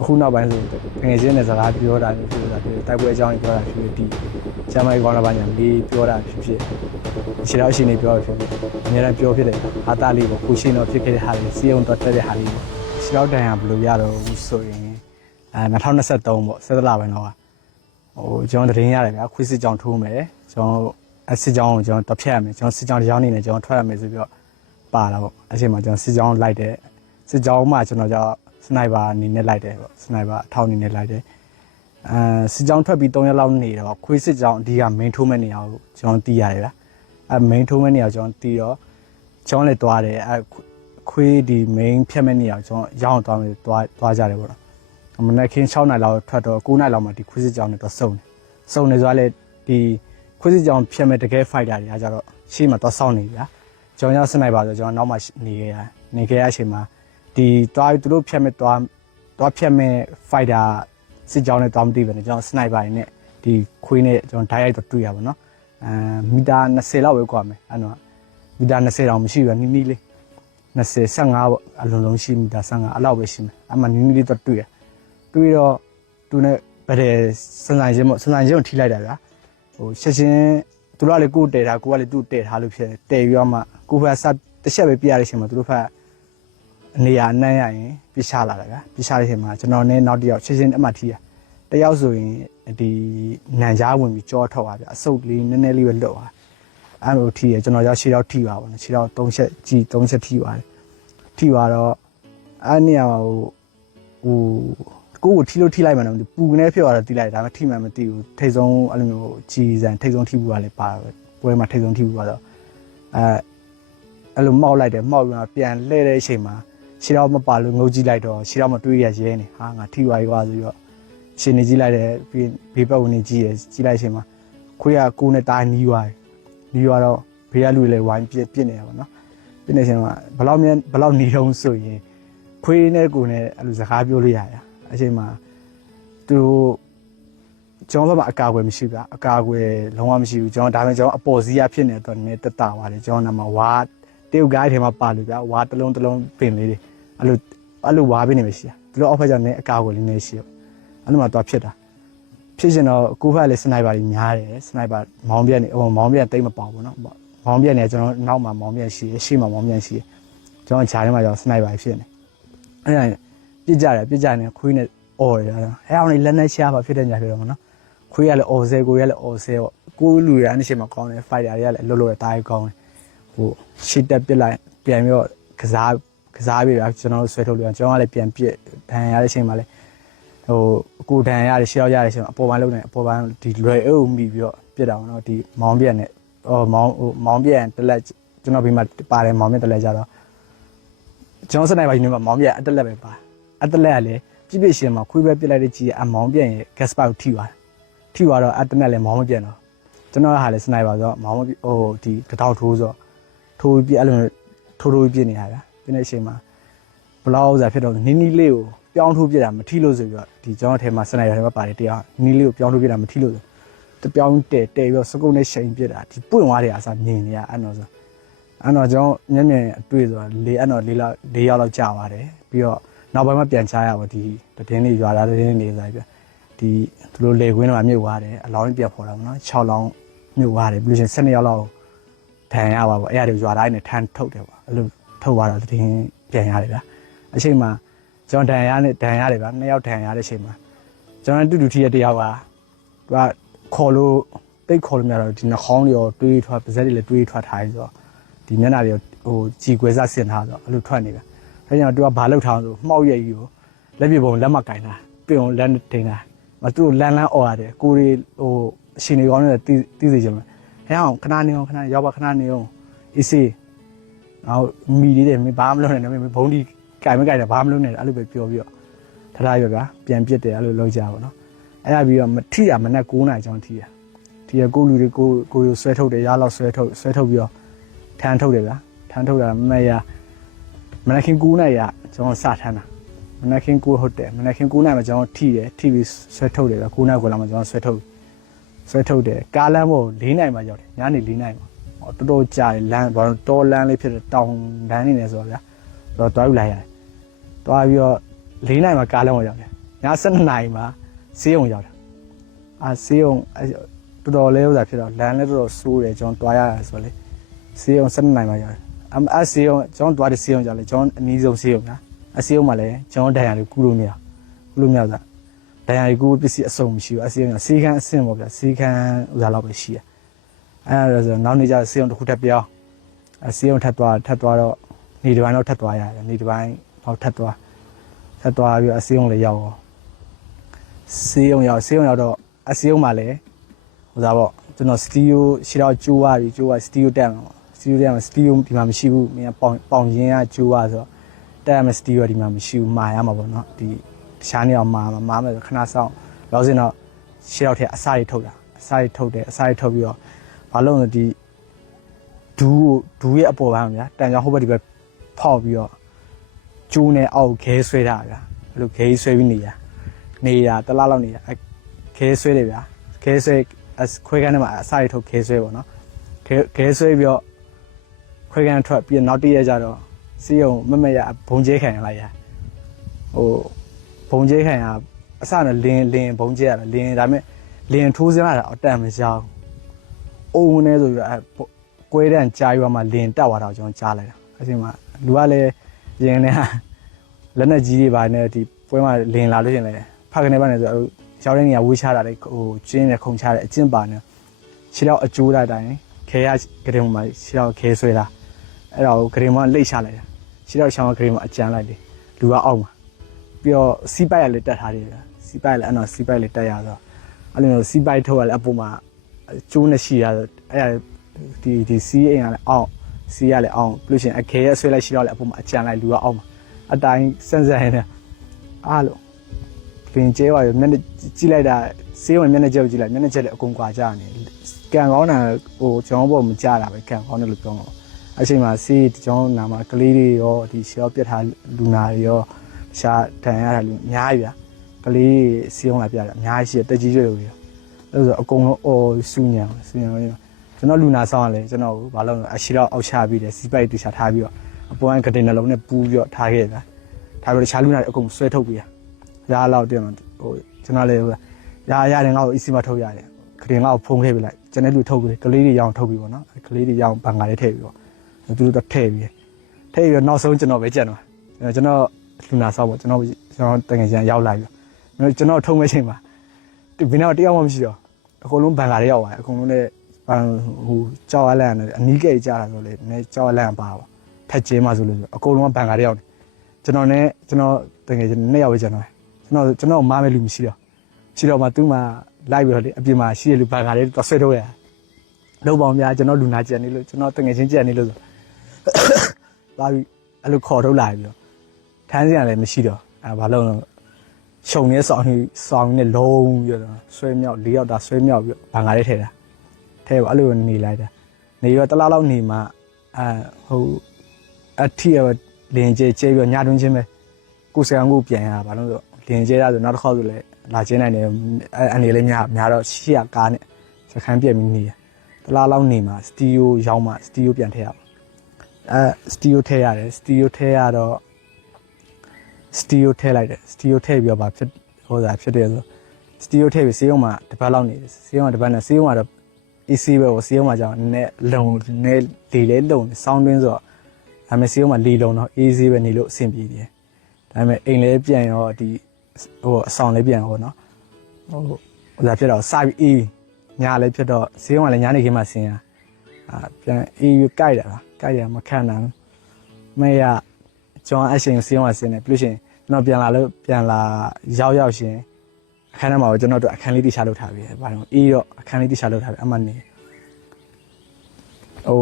အခုနောက်ပိုင်းဆိုငယ်ချင်းနဲ့စကားပြောတာမျိုးပြောတာဖြစ်တိုက်ပွဲအကြောင်းပြောတာဖြစ်ဖြစ်ဒီကျမ်းမိုက်ကောင်းလာပါညာလေးပြောတာဖြစ်ဖြစ်ခြေတော့အရှင်နေပြောတာဖြစ်ဖြစ်အများအားပြောဖြစ်တယ်အာတာလေးကိုကိုရှင်တော်ဖြစ်ခဲ့တဲ့ဟာလေးစီယုံတော်တက်တဲ့ဟာလေးခြေတော့တန်ရဘယ်လိုရတော့ဘူးဆိုရင်အဲ2023ပေါ့17လပိုင်းတော့ဟိုကျွန်တော်တရင်ရတယ်ဗျာခွေးစစ်ကြောင်ထိုးမယ်ကျွန်တော်အစစ်ကြောင်ကိုကျွန်တော်တဖြတ်ရမယ်ကျွန်တော်စစ်ကြောင်တစ်ကြောင်နေနဲ့ကျွန်တော်ထွက်ရမယ်ဆိုပြီးတော့ပါလာပေါ့အချိန်မှာကျွန်တော်စစ်ကြောင်လိုက်တယ်စစ်ကြောင်မှကျွန်တော်ကြောင့် စနိုက်ပါအနေနဲ့လိုက်တယ်ပေါ့စနိုက်ပါအထောက်အနေနဲ့လိုက်တယ်အဲစစ်ကြောင်ထွက်ပြီး3ရက်လောက်နေတော့ခွေးစစ်ကြောင်အဓိက main ထိုးမဲ့နေရာကိုကျွန်တော်တီးရတယ်ဗျာအဲ main ထိုးမဲ့နေရာကိုကျွန်တော်တီးတော့ကျွန်တော်လည်းတွားတယ်အဲခွေးဒီ main ဖြတ်မဲ့နေရာကိုကျွန်တော်ရောင်းသွားမယ်တွားတွားကြတယ်ပေါ့နော်မနက်ခင်း6နိုင်လောက်ထွက်တော့9နိုင်လောက်မှဒီခွေးစစ်ကြောင်နဲ့တော့စုံတယ်စုံနေဆိုတော့လေဒီခွေးစစ်ကြောင်ဖြတ်မဲ့တကယ် fighter တွေကကြတော့ရှေ့မှာတော့စောင့်နေဗျာကျွန်တော်ရောက်စနိုက်ပါဆိုကျွန်တော်နောက်မှနေခဲ့ရနေခဲ့ရအချိန်မှာ ဒီတွားသူတို့ဖြတ်မဲ့တွားတွားဖြတ်မဲ့ fighter စစ်ကြောင်းနဲ့တွားမသိပဲねကျွန်တော် sniper နဲ့ဒီခွေးနဲ့ကျွန်တော်ဓာတ်ရိုက်တော့တွေ့ရပါတော့အဲမီတာ20လောက်ပဲကွာမယ်အဲ့တော့မီတာ20တောင်မရှိဘူးနီးနီးလေး20 15ပေါ့အလုံးလုံးရှိမီတာ15အလောက်ပဲရှိမယ်အမှနီးနီးလေးတော့တွေ့ရတွေ့တော့သူနဲ့ဗတယ်စံဆိုင်ချင်းပေါ့စံဆိုင်ချင်းကိုထိလိုက်တာဗျာဟိုချက်ချင်းသူတို့ကလေကိုယ်တဲတာကိုယ်ကလေသူ့တဲထားလို့ဖြစ်တယ်တဲပြီးတော့မှကိုယ်ဖက်ဆက်တစ်ချက်ပဲပြရတဲ့အချိန်မှာသူတို့ဖက် အနေရအနှံ့ရရင်ပြချလာတာဗျာပြချတဲ့ချိန်မှာကျွန်တော်နဲ့နောက်တစ်ယောက်ချက်ချင်းအမှတ်ထိရတယောက်ဆိုရင်ဒီနန်ကြားဝင်ပြီးကြောထောက်ပါဗျာအဆုပ်လေးနည်းနည်းလေးပဲလွတ်သွားအဲ့လိုထိရကျွန်တော်ရောက်ခြေတော့ထိပါပါနော်ခြေတော့၃ချက်ကြည်၃ချက်ထိပါတယ်ထိသွားတော့အဲ့နေရာဟိုဟိုကိုယ်ကိုထိလို့ထိလိုက်မှန်းတော့မသိဘူးပူကနေဖြစ်သွားတော့ထိလိုက်ဒါပေမဲ့ထိမှန်းမသိဘူးထိတ်ဆုံးအဲ့လိုမျိုးကြီးစံထိတ်ဆုံးထိဘူးကလည်းပါတော့ပွဲမှာထိတ်ဆုံးထိဘူးကတော့အဲအဲ့လိုမှောက်လိုက်တယ်မှောက်ပြီးမှပြန်လှည့်တဲ့အချိန်မှာ ခြေတော့မပါလို့ငုတ်ကြည့်လိုက်တော့ခြေတော့မတွေးရရဲနေဟာငါထိသွားပြီကွာဆိုပြီးတော့ရှင်နေကြည့်လိုက်တယ်ပြီးဘေးပတ်ဝင်နေကြည့်ရကြည့်လိုက်အချိန်မှာခွေးကကိုယ်နဲ့တားနီးသွားတယ်နီးသွားတော့ဘေးကလူတွေလည်းဝိုင်းပြစ်ပြစ်နေရပါတော့ပြစ်နေချိန်မှာဘယ်လောက်မြန်ဘယ်လောက်နီးတုံးဆိုရင်ခွေးနဲ့ကိုယ်နဲ့အဲ့လိုစကားပြောလို့ရရအချိန်မှာသူကျွန်တော်ဘက်မှာအကာအကွယ်မရှိဘူးအကာအကွယ်လုံးဝမရှိဘူးကျွန်တော်ဒါပေမဲ့ကျွန်တော်အပေါ်စီးရဖြစ်နေတော့နည်းတက်တာပါတယ်ကျွန်တော်နာမှာဝါတေုတ်ကားထဲမှာပါလို့ဗျာဝါတစ်လုံးတစ်လုံးပင်လေးတွေ အဲ့လိုအဲ့လိုဝါပေးနေမှရှိရသူတို့အောက်ဖက်ကြောင့်လည်းအကာကိုလည်းနေရှိရအဲ့လိုမှသွားဖြစ်တာဖြစ်ရှင်တော့ကိုဖက်လည်းစနိုက်ပါကြီးများတယ်စနိုက်ပါမောင်းပြန်နေဟိုမောင်းပြန်တိတ်မပေါဘူးနော်မောင်းပြန်နေကျွန်တော်နောက်မှာမောင်းပြန်ရှိရရှေ့မှာမောင်းပြန်ရှိရကျွန်တော်ဂျာထဲမှာကျွန်တော်စနိုက်ပါဖြစ်နေအဲ့ဒါပြစ်ကြတယ်ပြစ်ကြနေခွေးနဲ့အော်ရတယ်အဲ့အောင်လေလက်နဲ့ရှားပါဖြစ်တဲ့ညာဖြစ်တော့မနော်ခွေးကလည်းအော်ဆဲကိုရလည်းအော်ဆဲပေါ့ကိုလူရအဲ့ဒီချိန်မှာကောင်းတယ်ဖိုက်တာတွေကလည်းအလွတ်လွတ်တားရကောင်းတယ်ဟိုရှစ်တက်ပြစ်လိုက်ပြန်ပြီးတော့ကစား ကစားပြီးတော့ကျွန်တော်တို့ဆွဲထုတ်လို့ကျွန်တော်ကလည်းပြန်ပြစ်ဒဏ်ရတဲ့ချိန်မှာလည်းဟိုကိုဒဏ်ရတဲ့ရှေ့ရောက်ရတဲ့ချိန်မှာအပေါ်ပိုင်းလုံးနေအပေါ်ပိုင်းဒီလွယ်အုပ်မိပြီးတော့ပြစ်တာပေါ့နော်ဒီမောင်းပြက်နဲ့ဟိုမောင်းဟိုမောင်းပြက်တလက်ကျွန်တော်ပြီးမှပါတယ်မောင်းပြက်တလက်ကြတော့ကျွန်တော်စနိုက်ပါရှင်မှာမောင်းပြအတက်လက်ပဲပါအတက်လက်ကလည်းပြည့်ပြည့်ရှင်မှာခွေးပဲပြစ်လိုက်တဲ့ကြီးအမောင်းပြရင် gas pipe ထိသွားတယ်ထိသွားတော့အတက်နဲ့လည်းမောင်းမပြတ်တော့ကျွန်တော်ကဟာလည်းစနိုက်ပါဆိုတော့မောင်းမပြဟိုဒီတထောက်ထိုးဆိုတော့ထိုးပြအဲ့လိုထိုးထိုးပြစ်နေရတာ ပြင်းတဲ့အချိန်မှာဘလောက်ဥစားဖြစ်တော့နီးနီးလေးကိုပြောင်းထိုးပြတာမထိလို့ဆိုပြီးတော့ဒီကျွန်တော်ထဲမှာစနိုက်ပါထဲမှာပါတယ်တရားနီးလေးကိုပြောင်းထိုးပြတာမထိလို့ဆိုတပြောင်းတဲတဲပြီးတော့စကုတ်နဲ့ရှိန်ပြတာဒီပွင့်သွားတယ်အစားမြင်နေရအဲ့တော့ဆိုအဲ့တော့ကျွန်တော်မျက်မြင်အတွေ့ဆိုတာလေးအဲ့တော့လေးလောက်လေးရောက်လောက်ကြာပါတယ်ပြီးတော့နောက်ပိုင်းမှာပြန်ချရပါဒီတည်င်းလေးရွာသားတည်င်းလေးဆိုပြဒီသူတို့လေခွင်းတွေမှာမြုပ်သွားတယ်အလောင်းကြီးပြန်ဖော်တာပေါ့နော်6လောင်းမြုပ်သွားတယ်ပြီးလို့ရှိရင်12ရောက်လောက်ထန်ရပါပေါ့အဲ့ဒါတွေရွာသားတွေနဲ့ထန်ထုတ်တယ်ပေါ့အဲ့လို ထုတ်သွားတော့တည်င်းပြန်ရတယ်ဗျာအချိန်မှာကျွန်တော်ဒဏ်ရနဲ့ဒဏ်ရတယ်ဗျာနှစ်ယောက်ဒဏ်ရတဲ့အချိန်မှာကျွန်တော်တူတူထီရတယောက်ကသူကခေါ်လို့တိတ်ခေါ်လို့မရတော့ဒီနှာခေါင်းတွေရောတွေးထွက်ပါးစပ်တွေလည်းတွေးထွက်ထားပြီးဆိုတော့ဒီမျက်နှာတွေဟိုကြည်ကွယ်စားဆင်ထားတော့အဲ့လိုထွက်နေပဲအဲကြောင့်သူကဘာလုပ်ထားဆိုမှောက်ရဲ့ကြီးကိုလက်ပြပုံလက်မကင်တာပြင်အောင်လက်တင်တာမသူ့လန်းလန်းអော်ရတယ်ကိုရီဟိုအရှင်တွေကောင်းနေတဲ့တီးတီးစီချင်မယ်ဟဲ့အောင်ခဏနေအောင်ခဏရောက်ပါခဏနေအောင်အေးစေး အော်မိလေးတယ်မင်းဘာမှမလုပ်နဲ့မင်းဘုံဒီကင်မကင်တယ်ဘာမှမလုပ်နဲ့အဲ့လိုပဲပြောပြီးတော့ထထားရပြပြန်ပြစ်တယ်အဲ့လိုလုပ်ကြပါတော့အဲ့ဒါပြီးတော့မထိရမနဲ့9နိုင်ကြောင်းထိရထိရကိုလူတွေကိုကိုရဆွဲထုတ်တယ်ရလောက်ဆွဲထုတ်ဆွဲထုတ်ပြီးတော့ထမ်းထုတ်တယ်ဗျာထမ်းထုတ်တာမမရမနက်ခင်း9နိုင်ရကျွန်တော်စထမ်းတာမနက်ခင်း9ဟုတ်တယ်မနက်ခင်း9နိုင်မှာကျွန်တော်ထိတယ်ထိပြီးဆွဲထုတ်တယ်ဗျာ9နိုင်ခွဲလောက်မှာကျွန်တော်ဆွဲထုတ်ဆွဲထုတ်တယ်ကားလမ်းပေါ်4နိုင်မှာရောက်တယ်ညနေ4နိုင်မှာဟော တော်တော်ကြာတယ်လမ်းဘာလို့တော်လမ်းလေးဖြစ်တယ်တောင်လမ်းနေနေဆိုတော့ဗျာတော့တွားယူလိုက်ရတယ်တွားပြီးတော့4နိုင်မှာကားလမ်းပေါ်ရောက်တယ်12နာရီမှာဆေးရုံရောက်တာအာဆေးရုံအဲ့တော်တော်လေးဥစားဖြစ်တော့လမ်းလည်းတော်တော်ဆိုးတယ်ကျွန်တော်တွားရတယ်ဆိုတော့လေဆေးရုံ12နာရီမှာရောက်တယ်အမအဆေးရုံကျွန်တော်တွားတဲ့ဆေးရုံကြလေကျွန်တော်အနည်းဆုံးဆေးရုံညာအဆေးရုံမှာလည်းကျွန်တော်ဒဏ်ရာတွေကုလို့မရကုလို့မရတာဒဏ်ရာတွေကုပစ္စည်းအစုံမရှိဘူးအဆေးရုံကဆေးခန်းအဆင့်ပေါ့ဗျာဆေးခန်းဥစားလောက်ပဲရှိရ အဲ့ဒါဆိုနောက်နေ့ကျဆေးရုံတစ်ခုထပ်ပြောင်းအဆေးရုံထပ်သွားထပ်သွားတော့နေတစ်ပိုင်းတော့ထပ်သွားရတယ်နေတစ်ပိုင်းတော့ထပ်သွားထပ်သွားပြီးအဆေးရုံလည်းရောက်ရောဆေးရုံရောက်ဆေးရုံရောက်တော့အဆေးရုံမှာလည်းဟိုသားပေါ့ကျွန်တော်စတီယိုရှေ့တော့ကျိုးသွားပြီကျိုးသွားစတီယိုတက်မှာစတီယိုတက်မှာစတီယိုဒီမှာမရှိဘူးမင်းကပေါင်ပေါင်ရင်းကကျိုးသွားဆိုတော့တက်မှာစတီယိုဒီမှာမရှိဘူးမာရမှာပေါ့နော်ဒီတခြားနေအောင်မာမှာမာမယ်ဆိုခဏဆောင်လောက်စင်တော့ရှေ့တော့ထက်အစာတွေထုတ်တာအစာတွေထုတ်တယ်အစာတွေထုတ်ပြီးတော့ ဘာလို့လဲဒီဒူးဒူးရဲ့အပေါ်ပိုင်းဗျာတန်ကြောင်ဟိုဘက်ဒီဘက်ဖောက်ပြီးတော့ကျိုးနဲ့အောက်ခဲဆွဲတာဗျာအဲ့လိုခဲဆွဲပြီးနေရနေတာတစ်လားလောက်နေတာအဲခဲဆွဲတယ်ဗျာခဲဆွဲအခွဲကန်းထဲမှာအစာရထုတ်ခဲဆွဲပေါ့နော်ခဲခဲဆွဲပြီးတော့ခွဲကန်းထွက်ပြီးတော့နောက်တစ်ရက်ကျတော့စီယုံမမရဘုံကျဲခံရလိုက်ရဟိုဘုံကျဲခံရအစနဲ့လင်းလင်းဘုံကျဲရတာလင်းဒါပေမဲ့လင်းထိုးစင်းလာတာအတန်မကြောက် အုံနေဆိုပြီးတော့အဲကွဲတန်းကြားရွာမှာလင်းတက်သွားတာကိုကျွန်တော်ကြားလိုက်တာအချိန်မှာလူကလည်းရင်နဲ့လက်နဲ့ကြီးတွေပါနေဒီပွဲမှာလင်းလာလို့ရှရင်လေဖကနေပါနေဆိုတော့ရောက်တဲ့နေရာဝေးချတာလေဟိုကျင်းနဲ့ခုံချတဲ့အကျင့်ပါနေခြေတော့အကျိုးလိုက်တိုင်းခဲရဂရင်မှာခြေတော့ခဲဆွဲတာအဲ့ဒါကိုဂရင်မှာလှိတ်ချလိုက်တာခြေတော့ချောင်းဂရင်မှာအကြမ်းလိုက်တယ်လူကအောက်မှာပြီးတော့စီးပိုက်ရလည်းတက်ထားတယ်စီးပိုက်လည်းအဲ့တော့စီးပိုက်လည်းတက်ရဆိုအဲ့လိုမျိုးစီးပိုက်ထုတ်ရလည်းအပေါ်မှာ ကျိုးနဲ့ရှိရဆိုအဲ့ဒါဒီဒီစီးအိမ်ကလည်းအောက်စီးရလည်းအောက်ပြီးလို့ရှိရင်အခဲရဆွဲလိုက်ရှိတော့လည်းအပေါ်မှာအကြမ်းလိုက်လူကအောက်မှာအတိုင်းစက်စက်နေအားလို့ပင်ကျဲပါရမျက်နှာကြည့်လိုက်တာဆေးဝင်မျက်နှာကျုပ်ကြည့်လိုက်မျက်နှာချက်လည်းအကုန်ကွာကြနေကံကောင်းတာဟိုကျွန်တော်ဘောမကြတာပဲကံကောင်းတယ်လို့ပြောမှာအချိန်မှာဆေးကျွန်တော်နာမှာကလေးတွေရောဒီရှော့ပြတ်ထားလူနာတွေရောရှားတန်ရတာလူအများကြီးဗျာကလေးဆေးအောင်လာပြတာအများကြီးရှိတက်ကြီးရွယ်ရွ ယ်အဲ့ဆိုအကုန်လုံးအော်စူးညံစူးညံကျွန်တော်လူနာဆောင်ရလဲကျွန်တော်ဘာလို့လဲအရှိတော့အောက်ချပြီးတယ်စီပိုက်တူချထားပြီးတော့အပေါ်ကကတင်နှလုံးနဲ့ပူးပြီးတော့ထားခဲ့ဗျာထားပြီးတော့တခြားလူနာတွေအကုန်ဆွဲထုတ်ပြီးရရားလောက်တင်မှာဟိုကျွန်တော်လည်းဟိုရာရတယ်ငါ့ကိုအစီမထုတ်ရတယ်ခရင်ငါ့ကိုဖုံးခဲ့ပြီလိုက်ကျွန်တော်လူထုတ်ပြီကလေးတွေရောင်းထုတ်ပြီပေါ့နော်ကလေးတွေရောင်းဘန်ကာလေးထည့်ပြီပေါ့သူတို့တော့ထည့်ပြီထည့်ပြီးတော့နောက်ဆုံးကျွန်တော်ပဲကြက်တော့ကျွန်တော်လူနာဆောက်ပေါ့ကျွန်တော်ကျွန်တော်တကယ်ကျန်ရောက်လာပြီကျွန်တော်ထုံးမဲ့ချိန်မှာဒီဘင်းတော့တယောက်မှမရှိတော့ အကုန်လုံးဘန်ကာလေးရောက်သွားတယ်အကုန်လုံးလည်းဟိုကြောက်ရလန့်တယ်အနီးကဲကြတာဆိုလေနည်းကြောက်ရလန့်ပါပါထက်ကျင်းမှဆိုလို့အကုန်လုံးဘန်ကာလေးရောက်တယ်ကျွန်တော်နဲ့ကျွန်တော်တကယ်ကျန်နှစ်ယောက်ပဲကျန်တော့ကျွန်တော်ကျွန်တော်မားမဲ့လူမရှိတော့ရှိတော့မှသူ့မှာလိုက်ပြီးတော့လေအပြင်မှာရှိရလူဘာကလေးတော့ဆွဲထုတ်ရလုံးပေါင်းများကျွန်တော်လူနာကြံနေလို့ကျွန်တော်တငယ်ချင်းကြံနေလို့ဆိုလာပြီးအဲ့လိုခေါ်ထုတ်လာပြီးတော့ထမ်းစရာလည်းမရှိတော့အဲဘာလို့လဲ ရှုံနေဆောင်နေဆောင်နေလုံးပြီးတော့ဆွဲမြောက်၄ယောက်တာဆွဲမြောက်ပြီးဘာကလေးထဲတာထဲပါအဲ့လိုနေလိုက်တာနေရောတလားလောက်နေမှအဲဟိုအထီရလင်ကျဲကျဲပြီးညတွင်းချင်းပဲကိုယ်စံကိုပြန်ရတာဘာလို့လဲလင်ကျဲတာဆိုနောက်တစ်ခေါက်ဆိုလဲလာကျင်းနိုင်တယ်အဲအနေလေးများများတော့ရှေ့ကကားနဲ့စခန်းပြက်ပြီးနေရတလားလောက်နေမှာစတီယိုရောင်းမှစတီယိုပြန်ထည့်ရပါအဲစတီယိုထည့်ရတယ်စတီယိုထည့်ရတော့ စတီယိုထည့်လိုက်တယ်စတီယိုထည့်ပြီးတော့ဗာဖြစ်ဟိုစားဖြစ်တယ်ဆိုစတီယိုထည့်ပြီးစေးုံမှာတစ်ပတ်လောက်နေတယ်စေးုံမှာတစ်ပတ်နဲ့စေးုံမှာတော့ AC ပဲဟိုစေးုံမှာကြောင်းနည်းလုံနည်းလေလဲလုံစောင်းတွင်းဆိုတော့ဒါပေမဲ့စေးုံမှာလီလုံတော့ AC ပဲနေလို့အဆင်ပြေတယ်ဒါပေမဲ့အိမ်လဲပြန်ရောဒီဟိုအဆောင်လေးပြန်ဟောနော်ဟိုဟိုဒါဖြစ်တော့စပြီးအေးညာလည်းဖြစ်တော့ဈေးကလည်းညာနေခင်းမှဆင်းရအာပြန်အေးကြိုက်တာလားကြိုက်ရမခံနိုင်မေရကျွန်တော်အရှင်ဈေးကဆင်းတယ်ပြီးလို့ရှိရင် ကျွန်တော်ပြန်လာလို့ပြန်လာရောက်ရောက်ရှင်အခန်းထဲမှာကျွန်တော်တို့အခန်းလေးတိချလုပ်ထားပြီ။ဘာလို့အေးတော့အခန်းလေးတိချလုပ်ထားပြီအမှနေဟို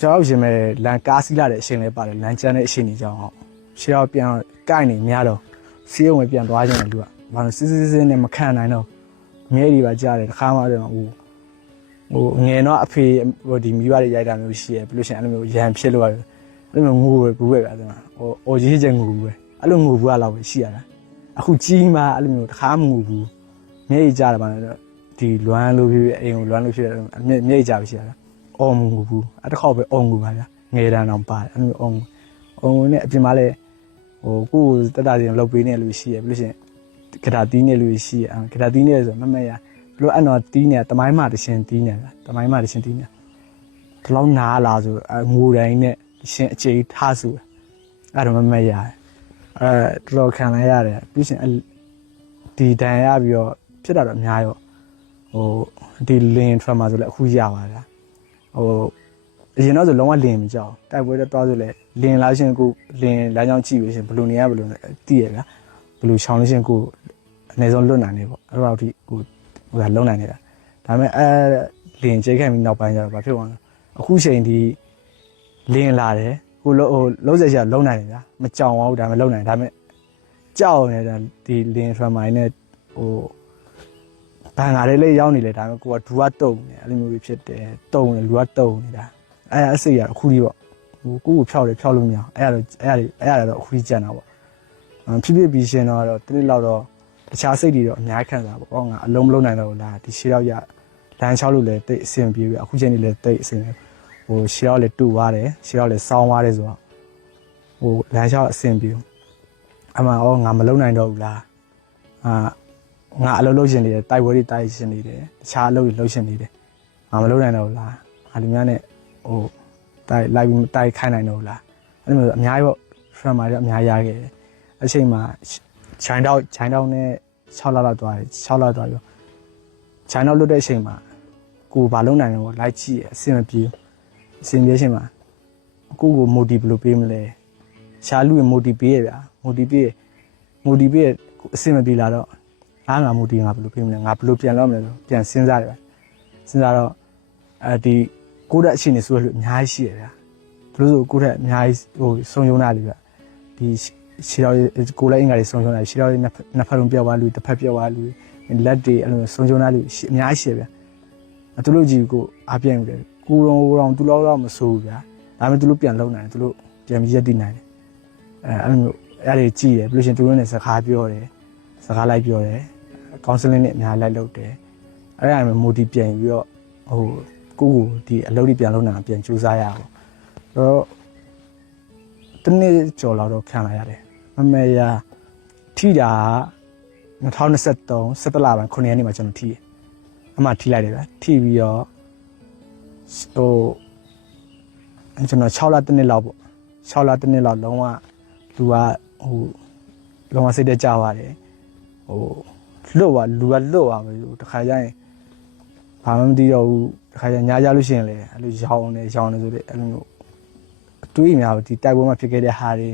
ကျွန်တော်ရှင်မဲ့လန်ကားစီးလာတဲ့အရှင်လေးပါတယ်လန်ချမ်းတဲ့အရှင်ကြီးကြောင်းရှေ့တော့ပြန်ကိုက်နေများတော့စီးအောင်ပဲပြန်သွားကြတယ်လူကဘာလို့စစ်စစ်စစ်နဲ့မခံနိုင်တော့အမြဲဒီပါကြားတယ်တစ်ခါမှတော့ဟိုဟိုငယ်တော့အဖေဟိုဒီမိဘတွေရိုက်တာမျိုးရှိရပြီးလို့ရှိရင်အဲ့လိုမျိုးရန်ဖြစ်လို့ရတယ်အဲ့လိုမျိုးငိုပဲဘူးပဲကအဲ့ဒါဟိုအိုကြီးချက်ငိုဘူးပဲ အဲ့လိုငိုဘူးကတော့ပဲရှိရတာအခုကြီးမှအဲ့လိုမျိုးတစ်ခါမှငိုဘူးမျက်ရည်ကြားတယ်ဗာလေဒီလွမ်းလို့ဖြစ်ဖြစ်အိမ်ကိုလွမ်းလို့ဖြစ်တယ်မျက်မျက်ရည်ကြားပဲရှိရတာအော်မငိုဘူးအဲ့တစ်ခေါက်ပဲအော်ငိုပါဗျာငယ်တန်းတော့ပါတယ်အဲ့လိုမျိုးအော်အော်နဲ့အပြင်မှာလည်းဟိုကိုယ်တက်တာစီလောက်ပေးနေလို့ရှိရပြီလို့ရှိရင်ကတာတီးနေလူရှိရကတာတီးနေဆိုမမရဘလို့အဲ့တော့တီးနေတမိုင်းမှတရှင်တီးနေတာတမိုင်းမှတရှင်တီးနေဒီလောက်နားလာဆိုငိုတိုင်းနဲ့ရှင်အခြေထားဆိုအဲ့တော့မမရ အဲတော်တော်ခံလိုက်ရတယ်ပြီးရှင်ဒီတန်ရပြီးတော့ဖြစ်တာတော့အများရောဟိုဒီလင်ထရမာဆိုလည်းအခုရပါလားဟိုအရင်တော့ဆိုလုံးဝလင်မကြောက်တိုက်ပွဲတော့တွားဆိုလဲလင်လာရှင်ကိုလင်လမ်းကြောင်းကြည့်လို့ရှင်ဘလူနေရဘလူတည်ရဗျာဘလူချောင်းလို့ရှင်ကိုအနည်းဆုံးလွတ်နိုင်နေပေါ့အဲ့တော့ဒီကိုဟိုကလုံးနိုင်နေတာဒါပေမဲ့အဲလင်ကျိတ်ခံပြီးနောက်ပိုင်းကျတော့ဘာဖြစ်သွားလဲအခုချိန်ဒီလင်လာတယ် ကိုလုံးဟိုလုံးစက်ချာလုံးနိုင်တယ်ဗျာမကြောင်အောင်ဒါပေမဲ့လုံးနိုင်ဒါပေမဲ့ကြောက်နေတာဒီလင်ထရမိုင်းနဲ့ဟိုဘန်ကာလေးလေးရောက်နေလေဒါပေမဲ့ကိုကဒူကတုံနေအဲ့လိုမျိုးဖြစ်တယ်တုံတယ်လူကတုံနေတာအဲ့အစိတ်ရအခုကြီးပေါ့ဟိုကိုကိုဖြောက်တယ်ဖြောက်လို့မရအောင်အဲ့ဒါတော့အဲ့ဒါအဲ့ဒါတော့အခုကြီးကြံတာပေါ့ဖြစ်ဖြစ်ပြီးရှင်တော့တနေ့လောက်တော့တခြားစိတ်တွေတော့အများခံစားပေါ့ဟောငါအလုံးမလုံးနိုင်တော့ဘူးလားဒီရှေ့ရောက်ရလမ်းလျှောက်လို့လည်းတိတ်အဆင်ပြေပြီအခုချိန်နေလည်းတိတ်အဆင်ပြေ ဟိုရှေ့ရောက်လည်းတူသွားတယ်ရှေ့ရောက်လည်းစောင်းသွားတယ်ဆိုတော့ဟိုလမ်းလျှောက်အဆင်ပြေအမှဩငါမလုံးနိုင်တော့ဘူးလားအာငါအလုပ်လုပ်ရှင်နေတယ်တိုက်ပွဲတွေတိုက်ရှင်နေတယ်တခြားအလုပ်တွေလုပ်ရှင်နေတယ်ငါမလုပ်နိုင်တော့ဘူးလားငါဒီများနဲ့ဟိုတိုက်လိုက်ပြီးတိုက်ခိုင်းနိုင်တော့ဘူးလားအဲ့လိုမျိုးအများကြီးပေါ့ဖရမ်မာတွေအများကြီးရခဲ့တယ်အချိန်မှာချိုင်းတော့ချိုင်းတော့နဲ့6လလောက်သွားတယ်6လသွားပြီးချိုင်းတော့လွတ်တဲ့အချိန်မှာကိုဘာလုံးနိုင်တော့လိုက်ကြည့်အဆင်မပြေ အဆင်ပြေချိန်မှာကိုကိုမိုတီဘယ်လိုပေးမလဲရှားလူမိုတီပေးရဗျာမိုတီပေးမိုတီပေးအဆင်မပြေလာတော့အားငါမိုတီငါဘယ်လိုပေးမလဲငါဘယ်လိုပြန်လုပ်မလဲဆိုပြန်စဉ်းစားတယ်ဗျစဉ်းစားတော့အဲဒီကိုယ့်ရဲ့အချိန်နေဆိုလို့အများကြီးရှိရဗျာသူတို့ဆိုကိုယ့်ရဲ့အများကြီးဟိုစုံယုံတာလေဗျဒီရှီတော်ကိုလည်းအင်္ဂါတွေစုံယုံတာရှီတော်တွေနှစ်ဖက်လုံးပြောက်သွားလူတစ်ဖက်ပြောက်သွားလူလက်တွေအဲ့လိုစုံယုံတာလူအများကြီးရှိရဗျာသူတို့ကြီးကိုအားပြိုင်တယ် ကိုရောရောသူလောက်တော့မဆိုးဘူးဗျာဒါပေမဲ့သူတို့ပြန်လုံနိုင်တယ်သူတို့ပြန်ပြီးရက်တည်နိုင်တယ်အဲအဲ့လိုမျိုးအဲ့ဒါကြည့်တယ်ပြီးလို့ရှင်သူတို့နဲ့စကားပြောတယ်စကားလိုက်ပြောတယ်ကောင်ဆယ်လင်းနဲ့အများလိုက်လုပ်တယ်အဲ့ဒါမျိုးမိုတီပြန်ပြီးတော့ဟိုကိုကိုဒီအလုပ်တွေပြန်လုပ်နိုင်အောင်ပြန်ကြိုးစားရအောင်တော့တနေ့ကြော်လောက်တော့ခံလာရတယ်မမေရထိတာ2023 17လပိုင်း9ရက်နေ့မှာကျွန်တော်ထိတယ်အမှထိလိုက်တယ်ဗျထိပြီးတော့ ဟိုကျွန်တော်6လတစ်နှစ်လောက်ပေါ့6လတစ်နှစ်လောက်လုံးဝလူကဟိုလုံးဝစိတ်တကြပါတယ်ဟိုလွတ်သွားလူကလွတ်သွားမယ်တခါကျရင်ဘာမှမသိတော့ဘူးတခါကျညားကြလို့ရှိရင်လေအဲ့လိုရောင်းနေရောင်းနေဆိုတဲ့အဲ့လိုမျိုးအတွေးအများဒီတိုက်ပွဲမှာဖြစ်ခဲ့တဲ့ဟာတွေ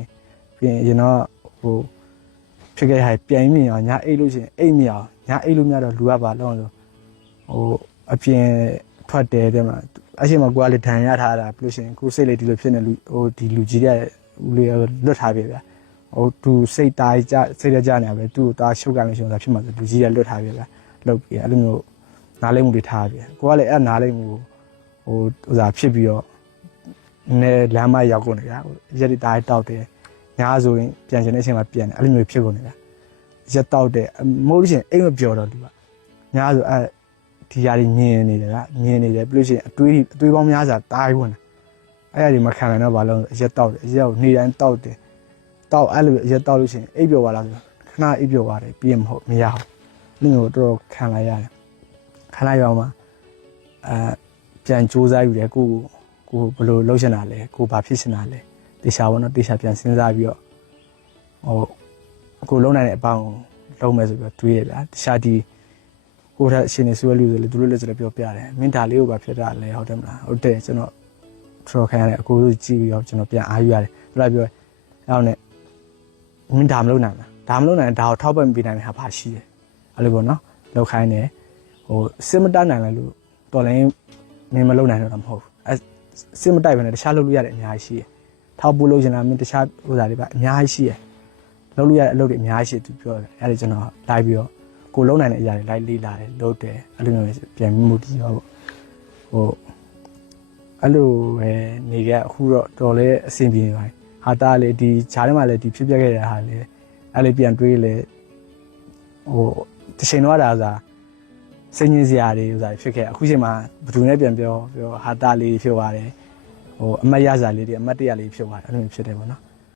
ပြီးရင်ကျွန်တော်ဟိုဖြစ်ခဲ့တဲ့ဟာပြန်မြင်အောင်ညာအိတ်လို့ရှိရင်အိတ်မြအောင်ညာအိတ်လို့မြတော့လူကပါလုံးဆိုဟိုအပြင်ထွက်တယ်တဲ့မှာ အရှိမကွာလေဒဏ်ရထားတာပြီးလို့ရှိရင်ကိုယ်စိတ်လေးဒီလိုဖြစ်နေလူဟိုဒီလူကြီးတဲ့ဦးလေးလွတ်ထားပြီဗျာဟိုသူစိတ်သားကြစိတ်ရကြနေပဲသူ့ကိုသားရှုပ်ကန်လို့ရှိရင်ဒါဖြစ်မှာလူကြီးတဲ့လွတ်ထားပြီဗျာလုတ်ပြီအဲ့လိုမျိုးနားလိမ့်မှုတွေထားပြီကိုကလည်းအဲ့နားလိမ့်မှုဟိုဟိုစားဖြစ်ပြီးတော့နဲလမ်းမရောက်ကုန်နေတာရက်တီသားတောက်တယ်ညာဆိုရင်ပြန်ချင်တဲ့အချိန်မှာပြန်တယ်အဲ့လိုမျိုးဖြစ်ကုန်နေတာရက်တောက်တယ်မဟုတ်လို့ရှိရင်အိမ်မပြောတော့သူကညာဆိုအဲ့ ဒီຢာတွေမြင်နေတယ်ကမြင်နေတယ်ပြီးလို့ရှိရင်အတွေးအတွေးပေါင်းများစွာတားဝင်တယ်အဲ့ဒါဒီမခံနိုင်တော့ဘာလို့ရက်တောက်တယ်ရက်ကိုနေတိုင်းတောက်တယ်တောက်အဲ့လိုရက်တောက်လို့ရှိရင်အိပ်ပျော်သွားလားဆိုခဏအိပ်ပျော်သွားတယ်ပြီးရင်မဟုတ်မရဘူးလို့တော်တော်ခံလိုက်ရတယ်ခံလိုက်ရအောင်မှာအဲပြန်စူးစမ်းယူတယ်ကိုကိုဘယ်လိုလှုပ်ရှင်တာလဲကိုဘာဖြစ်ရှင်တာလဲတေချာဘောနော်တေချာပြန်စဉ်းစားပြီးတော့ဟိုကိုလုံးနိုင်တဲ့အပေါင်းလုံးမယ်ဆိုပြီးတော့တွေးရဗျာတခြားဒီ ကိုထက်အရှင်နေဆွဲလူဆိုလေသူတို့လည်းဆိုလည်းပြောပြတယ်မင်းဒါလေးကိုဘာဖြစ်တာလဲဟုတ်တယ်မလားဟုတ်တယ်ကျွန်တော်ထော်ခံရတယ်အကိုတို့ကြည့်ပြီးတော့ကျွန်တော်ပြန်အားယူရတယ်သူကပြောအဲ့တော့ ਨੇ မင်းဒါမလုပ်နိုင်လားဒါမလုပ်နိုင်ဒါကိုထောက်ပံ့ပေးနိုင်တဲ့ဟာဘာရှိတယ်အဲ့လိုပေါ့နော်လောက်ခိုင်းတယ်ဟိုစစ်မတတ်နိုင်လဲလို့တော်လည်းမင်းမလုပ်နိုင်တော့တာမဟုတ်ဘူးအဲစစ်မတိုက်ပဲနဲ့တခြားလုပ်လို့ရတယ်အများကြီးရှိတယ်ထောက်ပို့လို့ရှင်လားမင်းတခြားဥစ္စာတွေပါအများကြီးရှိတယ်လုပ်လို့ရတဲ့အလုပ်တွေအများကြီးရှိသူပြောတယ်အဲ့ဒါကျွန်တော်လိုက်ပြီးတော့ ကိုလုံးနိုင်တဲ့အရာတွေလိုက်လေးလာတယ်လုပ်တယ်အဲ့လိုမျိုးပြန်မှုတည်ရောပေါ့ဟိုအဲ့လိုပဲနေကြအခုတော့တော်လဲအဆင်ပြေနေပါတယ်ဟာတာလေဒီဂျားထဲမှာလေဒီဖြစ်ပျက်ခဲ့တဲ့ဟာလေအဲ့လေးပြန်တွေးလေဟိုတချိန်တော့ဒါသာစိတ်ညစ်စရာတွေဥစားဖြစ်ခဲ့အခုချိန်မှာဘယ်သူနဲ့ပြန်ပြောပြောဟာတာလေးဖြစ်သွားတယ်ဟိုအမတ်ရစာလေးတွေအမတ်တရလေးဖြစ်သွားတယ်အဲ့လိုမျိုးဖြစ်တယ်ပေါ့နော်